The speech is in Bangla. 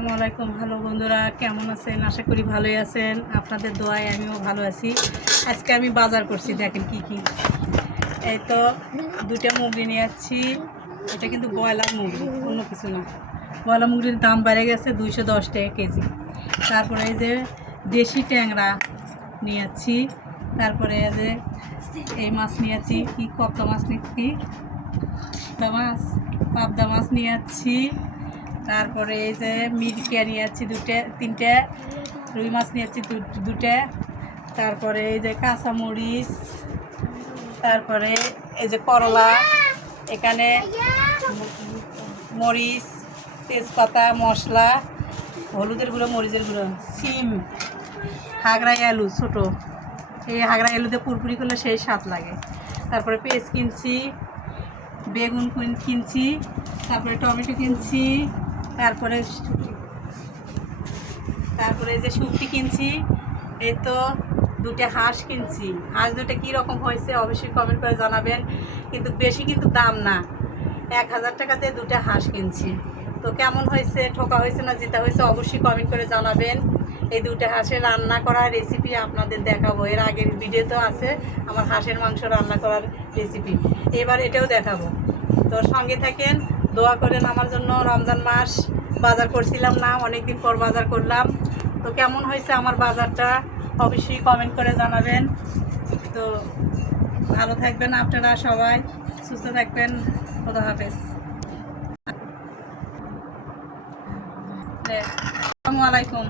আসসালামু আলাইকুম। হ্যালো বন্ধুরা, কেমন আছেন? আশা করি ভালোই আছেন। আপনাদের দোয়ায় আমিও ভালো আছি। আজকে আমি বাজার করছি, দেখেন কি কি। এই তো দুইটা মুরগি নিয়ে যাচ্ছি। এটা কিন্তু ব্রয়লার মুরগি, অন্য কিছু না। ব্রয়লার মুরগির দাম বেড়ে গেছে 210 টাকা কেজি। তারপরে এই যে দেশি ট্যাংরা নিয়ে যাচ্ছি। তারপরে এই যে এই মাছ নিয়ে যাচ্ছি, কি কপ্তা মাছ নিচ্ছি, পাবদা মাছ নিয়ে যাচ্ছি। তারপরে এই যে মিরকা নিয়ে যাচ্ছি তিনটে, রুই মাছ নিয়ে যাচ্ছি দুটা। তারপরে এই যে কাঁচামরিচ, তারপরে এই যে করলা, এখানে মরিচ, তেজপাতা, মশলা, হলুদের গুঁড়ো, মরিচের গুঁড়ো, সিম, হাগড়াই আলু ছোটো, এই হাগড়াই আলুতে পুরপুরি করলে সেই স্বাদ লাগে। তারপরে পেঁয়াজ কিনছি, বেগুন কিনছি, তারপরে টমেটো কিনছি, তারপরে এই যে শুটকি কিনছি। এই তো দুটো হাঁস কিনছি। হাঁস দুটো কীরকম হয়েছে অবশ্যই কমেন্ট করে জানাবেন। কিন্তু বেশি কিন্তু দাম না, 1000 টাকাতে দুটো হাঁস কিনছি। তো কেমন হয়েছে, ঠকা হয়েছে না জিতা হয়েছে অবশ্যই কমেন্ট করে জানাবেন। এই দুটো হাঁসের রান্না করার রেসিপি আপনাদের দেখাবো। এর আগের ভিডিওতে আছে আমার হাঁসের মাংস রান্না করার রেসিপি, এবার এটাও দেখাবো। তো সঙ্গে থাকেন, দোয়া করেন আমার জন্য। রমজান মাস বাজার করছিলাম না, অনেক দিন পর বাজার করলাম। তো কেমন হয়েছে আমার বাজারটা অবশ্যই কমেন্ট করে জানাবেন। তো ভালো থাকবেন আপনারা সবাই, সুস্থ থাকবেন। খোদা হাফেজ। আসসালামু আলাইকুম।